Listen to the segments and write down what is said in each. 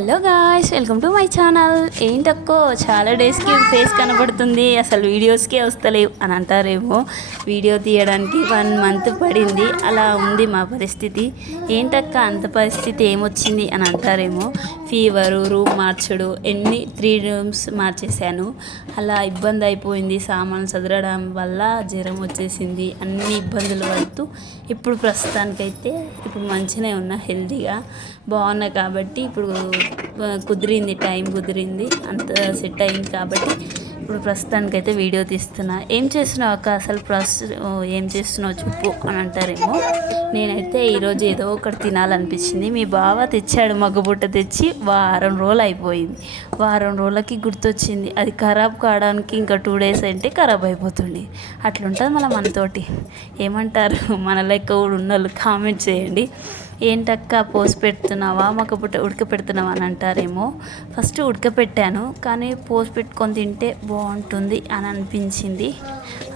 Hello guys welcome to my channel ఏంటక్కో చాలా డేస్కి face కనబడుతుంది. అసలు వీడియోస్కే వస్తలేవు అని అంటారేమో. వీడియో తీయడానికి వన్ మంత్ పడింది. అలా ఉంది మా పరిస్థితి. ఏంటక్క అంత పరిస్థితి? ఏమొచ్చింది అని అంటారేమో. ఫీవరు రూమ్ మార్చడు ఎన్ని త్రీ రూమ్స్ మార్చేశాను. అలా ఇబ్బంది అయిపోయింది. సామాన్లు చదరడం వల్ల జ్వరం వచ్చేసింది. అన్ని ఇబ్బందులు పడుతూ ఇప్పుడు ప్రస్తుతానికైతే ఇప్పుడు మంచిగానే ఉన్నా హెల్తీగా బాగున్నా కాబట్టి ఇప్పుడు కుదిరింది టైం కుదిరింది అంత సెట్ అయింది కాబట్టి ఇప్పుడు ప్రస్తుతానికైతే వీడియో తీస్తున్నా. ఏం చేస్తున్నావు అక్క? అసలు ప్రస్తుతం ఏం చేస్తున్నావు చెప్పు అని అంటారేమో. నేనైతే ఈరోజు ఏదో ఒకటి తినాలనిపించింది. మీ బావ తెచ్చాడు మగ్గుబుట్ట తెచ్చి వారం రోజులు అయిపోయింది. వారం రోజులకి గుర్తొచ్చింది. అది ఖరాబ్ కావడానికి ఇంకా టూ డేస్ అంటే ఖరాబ్ అయిపోతుంది. అట్లుంటుంది మళ్ళీ మనతోటి. ఏమంటారు? మన లెక్క కూడా ఉన్నోళ్ళు కామెంట్ చేయండి. ఏంటక్క పోసి పెడుతున్నావా? మాకు పుట్ట ఉడకపెడుతున్నావా అని అంటారేమో. ఫస్ట్ ఉడకపెట్టాను కానీ పోసి పెట్టుకొని తింటే బాగుంటుంది అని అనిపించింది.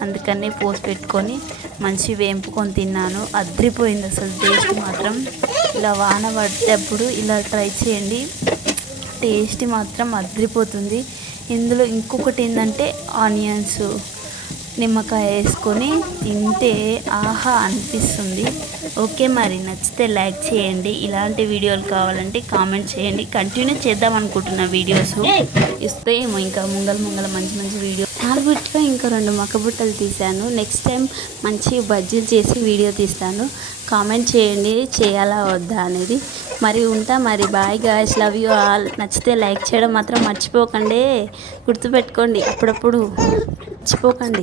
అందుకని పోసి పెట్టుకొని మంచి వేంపుకొని తిన్నాను. అద్రిపోయింది అసలు టేస్ట్ మాత్రం. ఇలా వాన పడేటప్పుడు ఇలా ట్రై చేయండి. టేస్ట్ మాత్రం అద్రిపోతుంది. ఇందులో ఇంకొకటి ఏంటంటే ఆనియన్స్. నిమ్మకాయ వేసుకొని తింటే ఆహా అనిపిస్తుంది. ఓకే మరి నచ్చితే లైక్ చేయండి. ఇలాంటి వీడియోలు కావాలంటే కామెంట్ చేయండి. కంటిన్యూ చేద్దాం అనుకుంటున్న వీడియోస్. ఇస్తే ఏమో ఇంకా ముంగల ముంగల మంచి మంచి వీడియో ఆడబుట్లో ఇంకా రెండు మక్కబుట్టలు తీశాను. నెక్స్ట్ టైం మంచి బజ్జీలు చేసి వీడియో తీస్తాను. కామెంట్ చేయండి. చేయాలా వద్దా అనేది. మరి ఉంటా మరి. Bye guys love you all నచ్చితే లైక్ చేయడం మాత్రం మర్చిపోకండి. గుర్తుపెట్టుకోండి. అప్పుడప్పుడు మర్చిపోకండి.